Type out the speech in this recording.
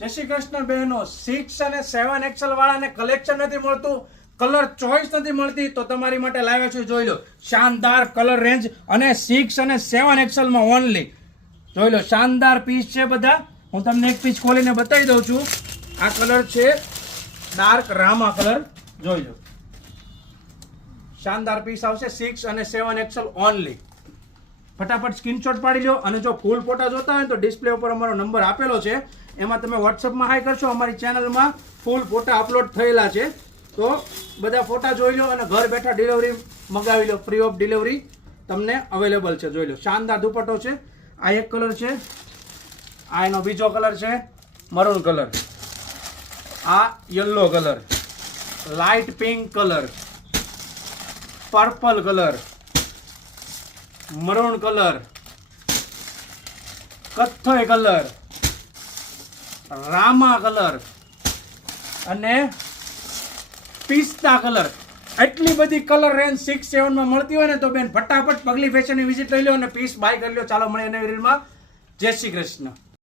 જય શ્રી કૃષ્ણ બહેનો, 6 અને 7 એક્સેલ વાળાને કલેક્શન નથી મળતું, કલર ચોઇસ નથી મળતી, તો તમારી માટે લાવ્યા છું. જોઈ લો, શાનદાર કલર રેન્જ અને 6 અને 7 એક્સેલ માં ઓનલી. જોઈ લો, શાનદાર પીસ છે બધા. હું તમને એક પીસ ખોલીને બતાવી દઉં છું. આ કલર છે ડાર્ક રામા કલર. જોઈ લો, શાનદાર પીસ આવશે. 6 અને 7 એક્સેલ ઓનલી. ફટાફટ સ્ક્રીનશોટ પાડી લો. અને જો ફૂલ ફોટા જોતા હોય તો ડિસ્પ્લે ઉપર અમારો નંબર આપેલો છે, એમાં તમે વોટ્સઅપમાં હાઈ કરશો. અમારી ચેનલમાં ફૂલ ફોટા અપલોડ થયેલા છે, તો બધા ફોટા જોઈ લો અને ઘર બેઠા ડિલિવરી મગાવી લો. ફ્રી ઓફ ડિલિવરી તમને અવેલેબલ છે. જોઈ લો, શાનદાર દુપટ્ટો છે. આ એક કલર છે, આ એનો બીજો કલર છે મરૂન કલર, આ yellow colour, light pink colour, purple colour, maroon colour, કથ્થઈ કલર, રામા કલર અને પિસ્તા કલર. એટલી બધી કલર રેન્જ 6-7 માં મળતી હોય ને તો બેન ફટાફટ પગલી ફેશનની વિઝિટ લઈ લો અને પીસ બાય કરી લો. ચાલો મળીએ નવી રીલમાં. જય શ્રી કૃષ્ણ.